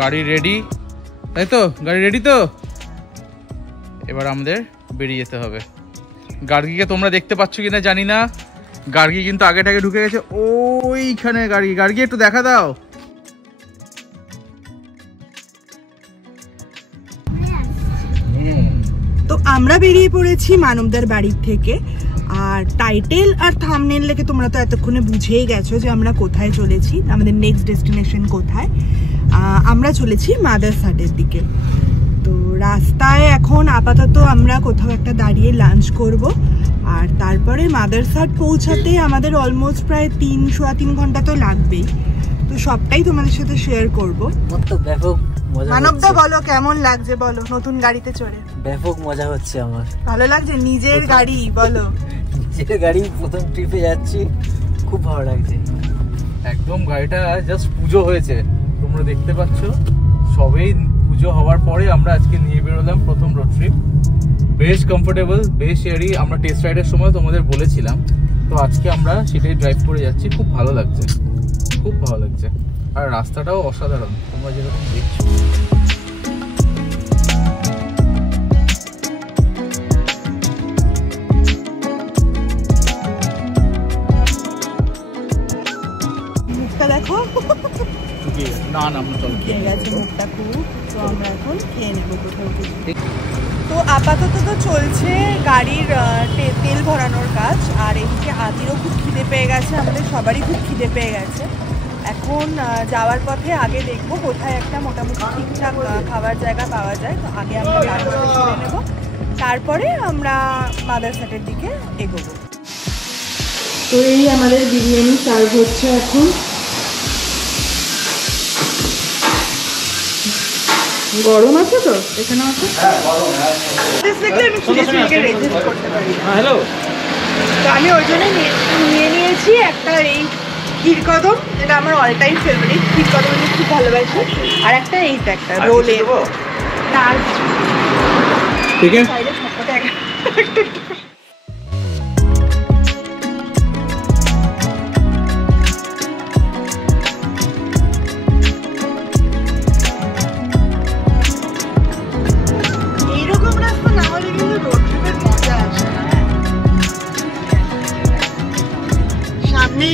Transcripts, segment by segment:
গাড়ি রেডি, তাই তো? গাড়ি রেডি তো? এবার আমাদের বেরিয়ে যেতে হবে। গার্গিকে তোমরা দেখতে পাচ্ছ কিনা জানি না, গার্গি কিন্তু আগেটাকে ঢুকে গেছে ওইখানে। গার্গি একটু দেখা দাও। তো আমরা বেরিয়ে পড়েছি মানবদার বাড়ির থেকে। আর টাইটেল আর থাম্বনেল দেখে তোমরা তো এতক্ষণে বুঝেই গেছো যে আমরা কোথায় চলেছি, আমাদের নেক্সট ডেস্টিনেশন কোথায়। আমরা চলেছি মাদারসাটের দিকে। তো রাস্তায় এখন আপাতত আমরা কোথাও একটা দাঁড়িয়ে লাঞ্চ করব, আর তারপরে মাদারসাট পৌঁছাতে আমাদের অলমোস্ট প্রায় 3 ঘন্টা তো লাগবেই। তো সবটাই তোমাদের সাথে শেয়ার করবো। মানবদা বলো কেমন লাগছে, বলো নতুন গাড়িতে চড়ে? ব্যাপক মজা হচ্ছে আমার, ভালো লাগছে। নিজের গাড়ি বলো, নিজের গাড়ি, প্রথম ট্রিপে যাচ্ছি, খুব ভালো লাগছে একদম। গাড়িটা জাস্ট পুজো হয়েছে, তোমরা দেখতে পাচ্ছ। সবেই পুজো হওয়ার পরে আমরা আজকে নিয়ে বেরোলাম প্রথম রোড ট্রিপ। বেশ কমফোর্টেবল, বেশ এয়ারি। আমরা টেস্ট রাইডের সময় তোমাদের বলেছিলাম, তো আজকে আমরা সেটাই ড্রাইভ করে যাচ্ছি। খুব ভালো লাগছে, খুব ভালো লাগছে। আর রাস্তাটাও অসাধারণ, তোমরা যেরকম দেখছো। দেখো না আমরা চল খেয়ে গেছে মুখটা খুব। তো আমরা এখন খেয়ে নেবো কোথাও কিছু। তো আপাতত তো চলছে গাড়ির তেল ভরানোর কাজ। আর এদিকে আদিরও খুব খিদে পেয়ে গেছে, আমাদের সবারই খুব খিদে পেয়ে গেছে। এখন যাওয়ার পথে আগে দেখবো কোথায় একটা মোটামুটি ঠিকঠাক খাবার জায়গা পাওয়া যায়। তো আগে আমরা লাঞ্চটা সেরে নেবো, তারপরে আমরা মাদারসাটের দিকে এগোবো। তো এই আমাদের বিরিয়ানি সার্ভ হচ্ছে এখন। গরম আছে তো এখানে আছে। হ্যালো, তো আমি ওই জন্য নিয়ে নিয়েছি একটা এই ক্ষীরকদম, যেটা আমার অল টাইম ফেভারিট। ক্ষীরকদম আমি খুব ভালোবাসি। আর একটা এইটা একটা রোলে না, ঠিক আছে।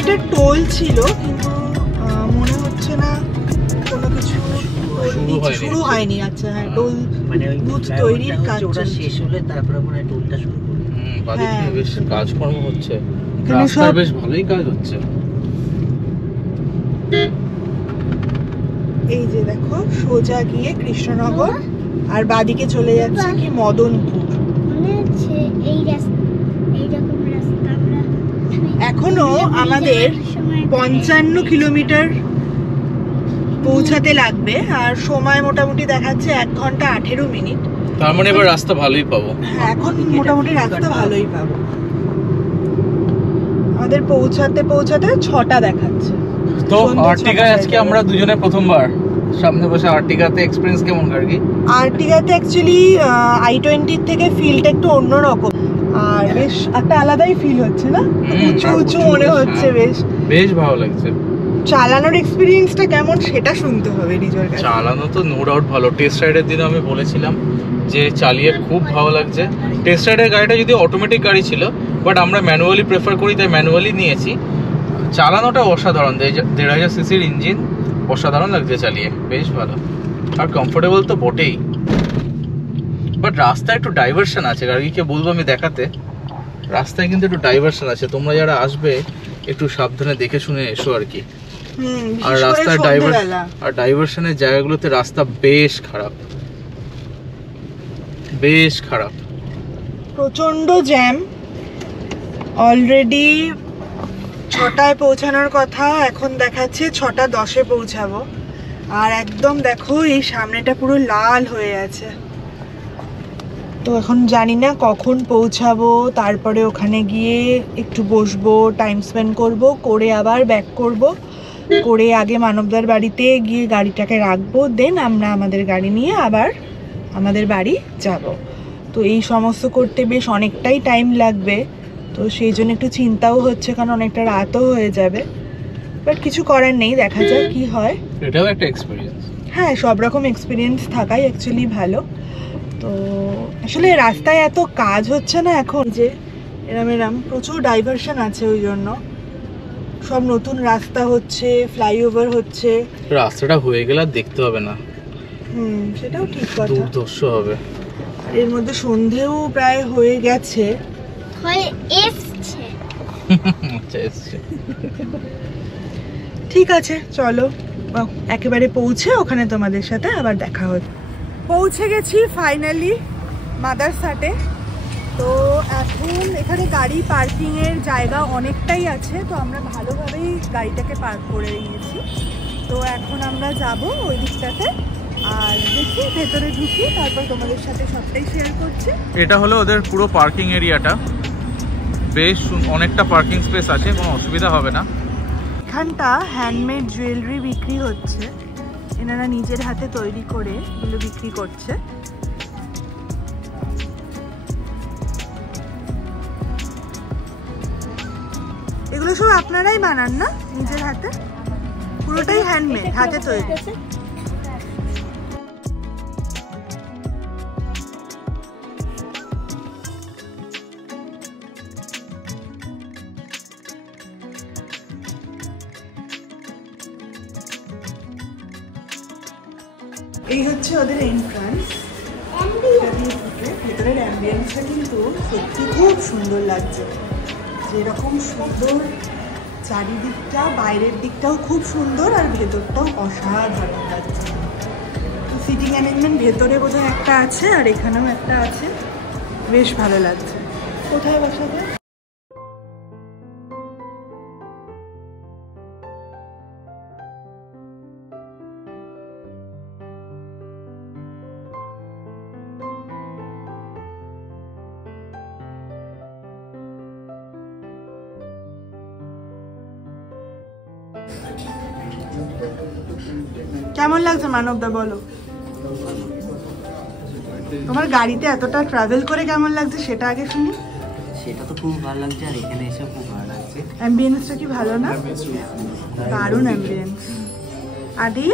এটা টোল ছিল, কিন্তু মনে হচ্ছে না কোনো কিছু শুরু হয়নি। আচ্ছা হ্যাঁ, টোল মানে বুথ তৈরির কাজ শেষ হলে তারপরে মনে হয় টোলটা শুরু করবে। বাদিকে বেশ কাজকর্ম হচ্ছে, রাস্তায় বেশ ভালোই কাজ হচ্ছে। এই যে দেখো সোজা গিয়ে কৃষ্ণনগর, আর বাদিকে চলে যাচ্ছে কি মদনপুর। এখনো আমাদের 55 কিলোমিটার পৌঁছাতে লাগবে, আর সময় মোটামুটি দেখাচ্ছে 1 ঘন্টা 18 মিনিট। তার মানে এবার রাস্তা ভালোই পাবো। হ্যাঁ, এখন মোটামুটি রাস্তা ভালোই পাবো। আমাদের পৌঁছাতে 6টা দেখাচ্ছে। তো আর্টিগায় আজকে আমরা দুজনে প্রথমবার সামনে বসে। আর্টিগাতে এক্সপেরিয়েন্স কেমন গার্গি? আর্টিগাতে অ্যাকচুয়ালি i20 থেকে ফিলটা একটু অন্যরকম, আর বেশ একটা আলাদাই ফিল হচ্ছে না? উঁচু উঁচু মনে হচ্ছে, বেশ ভালো লাগছে। চালানোর এক্সপেরিয়েন্সটা কেমন সেটা শুনতে হবে নিজের কাছে। চালানো তো নো ডাউট ভালো। টেস্ট রাইডের দিনে আমি বলেছিলাম যে চালিয়ে খুব ভালো লাগছে। টেস্ট রাইডের গাড়িটা যদি অটোমেটিক গাড়ি ছিল, বাট আমরা ম্যানুয়ালি প্রেফার করি, তাই ম্যানুয়ালি নিয়েছি। চালানোটা অসাধারণ, 1500 সিসির ইঞ্জিন, অসাধারণ লাগছে চালিয়ে, বেশ ভালো। আর কমফোর্টেবল তো বটেই, বাট রাস্তায় একটু ডাইভারশন আছে। গাড়িকে বলবো আমি দেখাতে, রাস্তায় কিন্তু একটু ডাইভারশন আছে। তোমরা যারা আসবে একটু সাবধানে দেখে শুনে এসো আর কি। আর রাস্তায় ডাইভারশনের জায়গাগুলোতে রাস্তা বেশ খারাপ, বেশ খারাপ, প্রচন্ড জ্যাম। অলরেডি 6টায় পৌঁছানোর কথা, এখন দেখাচ্ছে 6:10-এ পৌঁছাবো। আর একদম দেখো এই সামনেটা পুরো লাল হয়ে আছে। তো এখন জানি না কখন পৌঁছাবো। তারপরে ওখানে গিয়ে একটু বসবো, টাইম স্পেন্ড করব, করে আবার ব্যাক করব, করে আগে মানবদার বাড়িতে গিয়ে গাড়িটাকে রাখবো, দেন আমরা আমাদের গাড়ি নিয়ে আবার আমাদের বাড়ি যাব। তো এই সমস্ত করতে বেশ অনেকটাই টাইম লাগবে। তো সেই জন্য একটু চিন্তাও হচ্ছে, কারণ অনেকটা রাতও হয়ে যাবে। বাট কিছু করার নেই, দেখা যাক কি হয়। এটাও একটা এক্সপেরিয়েন্স। হ্যাঁ, সব রকম এক্সপিরিয়েন্স থাকাই অ্যাকচুয়ালি ভালো। তো আসলে রাস্তায় এত কাজ হচ্ছে না এখন, যে এরম প্রচুর ডাইভারশন আছে, ওই জন্য সব নতুন রাস্তা হচ্ছে, ফ্লাইওভার হচ্ছে। রাস্তাটা হয়ে গেলে আর দেখতে হবে না, সেটাও ঠিক কথা। দুর্ধর্ষ হবে। এর মধ্যে সন্ধেও প্রায় হয়ে গেছে, ঠিক আছে চলো একেবারে পৌঁছে ওখানে তোমাদের সাথে আবার দেখা হচ্ছে। পৌঁছে গেছি ফাইনালি মাদারসাটে। তো এখন এখানে গাড়ি পার্কিংয়ের জায়গা অনেকটাই আছে, তো আমরা ভালোভাবেই গাড়িটাকে পার্ক করে নিয়েছি। তো এখন আমরা যাব ওই দিকটাতে, আর দেখি ভেতরে ঢুকি, তারপর তোমাদের সাথে সবটাই শেয়ার করছি। এটা হলো ওদের পুরো পার্কিং এরিয়াটা, বেশ অনেকটা পার্কিং স্পেস আছে, কোনো অসুবিধা হবে না। এখানটা হ্যান্ডমেড জুয়েলারি বিক্রি হচ্ছে, এনারা নিজের হাতে তৈরি করে এগুলো বিক্রি করছে। এগুলো সব আপনারাই বানান না নিজের হাতে? পুরোটাই হ্যান্ডমেড, হাতে তৈরি। এই হচ্ছে ওদের এন্ট্রান্স। ভেতরের অ্যাম্বিয়েন্সটা কিন্তু সত্যি খুব সুন্দর লাগছে, যেরকম সুন্দর চারিদিকটা, বাইরের দিকটাও খুব সুন্দর আর ভেতরটাও অসাধারণ লাগছে। সিটিং অ্যারেঞ্জমেন্ট ভেতরে বোধহয় একটা আছে আর এখানেও একটা আছে, বেশ ভালো লাগছে। কোথায় বসাবে? কেমন লাগছে মানবদা বলো? তোমার গাড়িতে এতটা ট্রাভেল করে কেমন লাগছে সেটা আগে শুনি। সেটা তো খুব ভালো লাগছে, আর এখানে এসে খুব ভালো লাগছে। অ্যাম্বিয়েন্সটা কি ভালো না? দারুণ অ্যাম্বিয়েন্স। আদি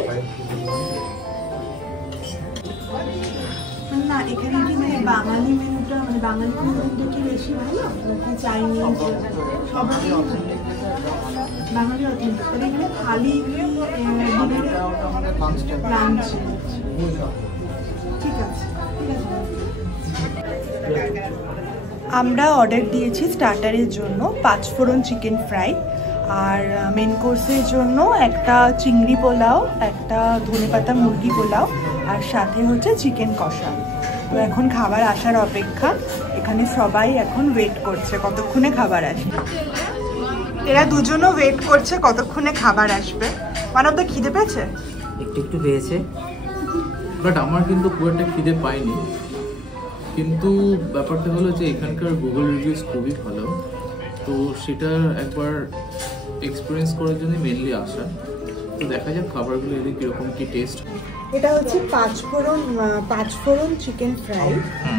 না, এখানে কি মানে বাঙালি মেনুটা, মানে বাঙালি মেনুটা কি বেশি ভালো নাকি চাইনিজ? সবাই বাঙালি অথেন্টিক, তাহলে এখানে খালি লাঞ্চ। ঠিক আছে, আমরা অর্ডার দিয়েছি স্টার্টারের জন্য 5 ফোড়ন চিকেন ফ্রাই, আর মেন কোর্সের জন্য একটা চিংড়ি পোলাও, একটা ধনেপাতা মুরগি পোলাও, আর সাথে হচ্ছে চিকেন কষা। তো এখন খাবার আসার অপেক্ষা, এখানে সবাই এখন ওয়েট করছে কতক্ষণে খাবার আসবে। এরা দুজনও ওয়েট করছে কতক্ষণে খাবার আসবে। মানবদা খিদে পেয়েছে? একটু একটু পেয়েছে, বাট আমার কিন্তু খুব একটা খিদে পাইনি। কিন্তু ব্যাপারটা হলো যে এখানকার গুগল রিভিউজ খুবই ভালো, তো সেটা একবার এক্সপিরিয়েন্স করার জন্য মেনলি আসা। তো দেখা যাক খাবারগুলো এদিকে কীরকম কী টেস্ট। এটা হচ্ছে 5 ফোড়ন chicken fry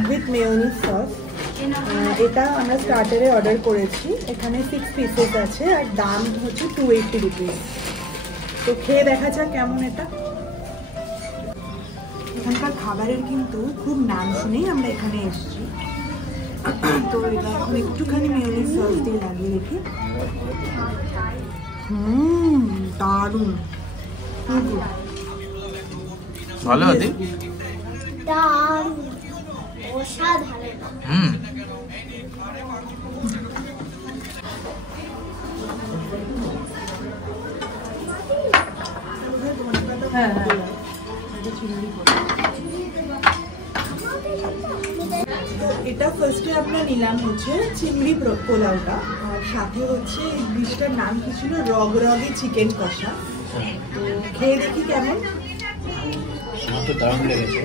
with mayonnaise sauce. এটা আমরা স্টার্টারে অর্ডার করেছি, এখানে 6 পিসেস আছে আর দাম হচ্ছে 280 রুপিস। তো খেয়ে দেখা যাক কেমন এটা। এখানকার খাবারের কিন্তু খুব নাম শুনেই আমরা এখানে এসেছি। তো এটা এখন একটুখানি মেয়োনিজ সস দিয়ে লাগিয়ে রেখে। দারুণ, ভালো আছে, এটা ফার্স্টে আমরা নিলাম হচ্ছে চিংড়ি পোলাওটা, আর সাথে হচ্ছে এই ডিশটার নাম কি ছিল, রগরগে চিকেন কষা। তো খেয়ে দেখি কেমন। আমার তো দারুণ লেগেছে,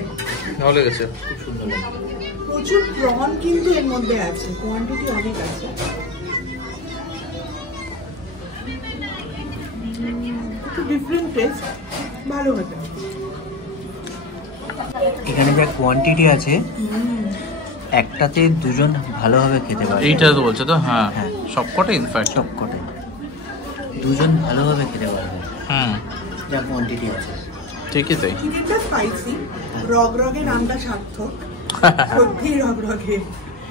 ভালো লেগেছে, খুব সুন্দর লেগেছে। প্রচুর প্রন কিন্তু এর মধ্যে আছে, কোয়ান্টিটি অনেক আছে। একটু ডিফারেন্ট টেস্ট, ভালো হতো। এখানে যা কোয়ান্টিটি আছে, একটাতে দুজন ভালোভাবে খেতে পারে। এইটা তো বলছো তো? হ্যাঁ হ্যাঁ, সবকটা ইনফ্যাক্ট সবকটাই দুজন ভালোভাবে খেতে পারবে, হুম, যা কোয়ান্টিটি আছে। ঠিকই তাই। চিকেনটা স্পাইসি, রগরগে নামটা সার্থক, সত্যি রগরগে,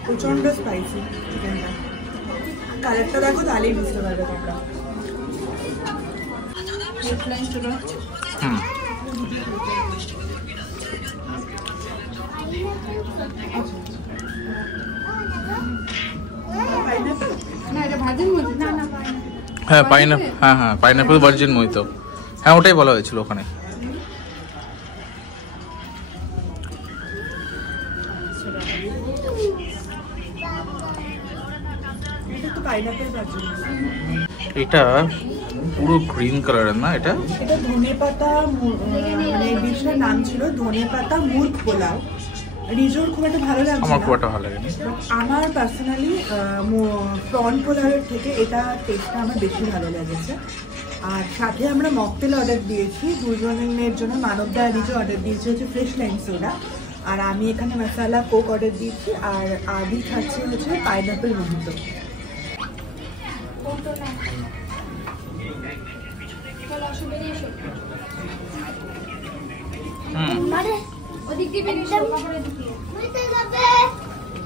প্রচন্ড স্পাইসি চিকেনটা। কালারটা দেখো তাহলেই বুঝতে পারবে তোমরা। হুম, হ্যাঁ পাইনাপেল, হ্যাঁ পাইনাপেল ভার্জিন মোহিতো, হ্যাঁ ওটাই বলা হয়েছিল ওখানে। এটা তো পাইনাপেল ভার্জিন। এটা পুরো গ্রিন কালারের না? এটা এটা ধনেপাতা, মানে ডিশটার নাম ছিল ধনেপাতা মুর্গ পোলাও। রিজোর খুব একটা ভালো লাগছে আমার না, খুব একটা ভালো লাগেনি। আমার পার্সোনালি প্রন পোলাওয়ের থেকে এটা টেস্টটা আমার বেশি ভালো লেগেছে। আর সাথে আমরা মকটেল অর্ডার দিয়েছি দুজনের জন্য। মানবদা রিজো অর্ডার দিয়েছে হচ্ছে ফ্রেশ লাইম সোডা, আর আমি এখানে মশালা কোক অর্ডার দিয়েছি, আর আদি খাচ্ছে হচ্ছে পাইনাপেল মোহিতো।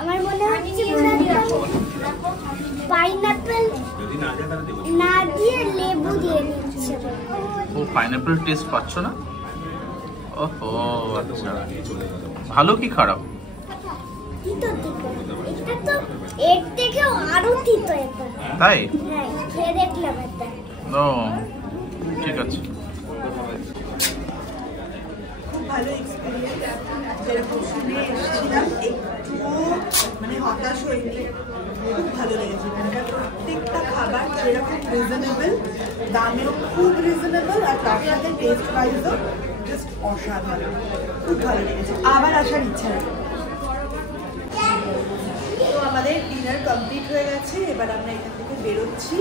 আমার মনে হচ্ছে পাইনাপেল না দিয়ে লেবু দিয়ে নিচ্ছে। ও পাইনাপেল টেস্ট পাচ্ছ না? ওহো আচ্ছা, ভালো কি খারাপ? তিতো তিতো, এটা তো এর থেকেও আরো তিতো এটা। তাই? হ্যাঁ, খেয়ে দেখলাম এটা। ও ঠিক আছে। খুব ভালো এক্সপিরিয়েন্স, যেরকম শুনে এসেছিলাম একটুও মানে হতাশ হয়নি। খুব ভালো লেগেছে এখানকার প্রত্যেকটা খাবার, যেরকম রিজনেবল দামেও খুব রিজনেবল, আর তার সাথে টেস্ট ওয়াইজও জাস্ট অসাধারণ। খুব ভালো লেগেছে, আবার আসার ইচ্ছা নেই। তো আমাদের ডিনার কমপ্লিট হয়ে গেছে, এবার আমরা এখান থেকে বেরোচ্ছি।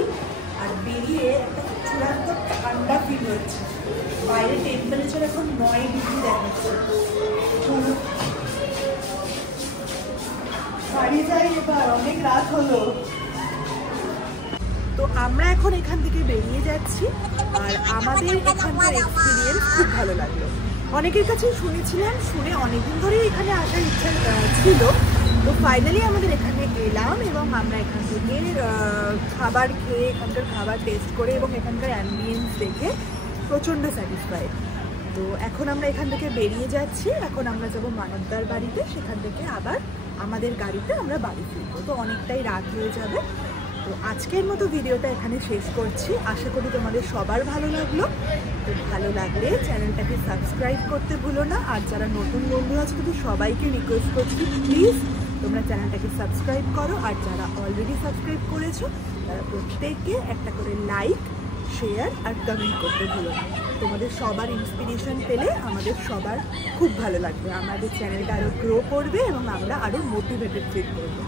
আর বেরিয়ে একটা চূড়ান্ত ঠান্ডা ফিল হচ্ছে। বাইরে টেম্পারেচার এখন 9 ডিগ্রি দেখাচ্ছে। বাড়ি যাই এবার, অনেক রাত হলো। তো আমরা এখন এখান থেকে বেরিয়ে যাচ্ছি, আর আমাদের এখানকার এক্সপিরিয়েন্স খুব ভালো লাগলো। অনেকের কাছেই শুনেছিলাম, শুনে অনেকদিন ধরেই এখানে আসার ইচ্ছা ছিল। তো ফাইনালি আমাদের এখানে এলাম, এবং আমরা এখান থেকে খাবার খেয়ে, এখানকার খাবার টেস্ট করে এবং এখানকার অ্যাম্বিয়েন্স দেখে প্রচণ্ড স্যাটিসফাইড। তো এখন আমরা এখান থেকে বেরিয়ে যাচ্ছি। এখন আমরা যাবো মানবদার বাড়িতে, সেখান থেকে আবার আমাদের গাড়িতে আমরা বাড়ি ফিরবো। তো অনেকটাই রাত হয়ে যাবে। তো আজকের মতো ভিডিওটা এখানে শেষ করছি। আশা করি তোমাদের সবার ভালো লাগলো। তো ভালো লাগলে চ্যানেলটাকে সাবস্ক্রাইব করতে ভুলো না। আর যারা নতুন বন্ধু আছে তাদের সবাইকে রিকোয়েস্ট করছি, প্লিজ তোমরা চ্যানেলটাকে সাবস্ক্রাইব করো। আর যারা অলরেডি সাবস্ক্রাইব করেছো তারা প্রত্যেককে একটা করে লাইক, শেয়ার আর কমেন্ট করতে ভুলো না। তোমাদের সবার ইন্সপিরেশন পেলে আমাদের সবার খুব ভালো লাগবে। আমাদের চ্যানেলটা আরও গ্রো করবে এবং আমরা আরও মোটিভেটেড ফিল করবো।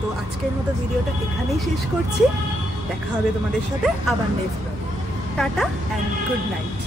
তো আজকের মতো ভিডিওটা এখানেই শেষ করছি। দেখা হবে তোমাদের সাথে আবার next. Tata and good night.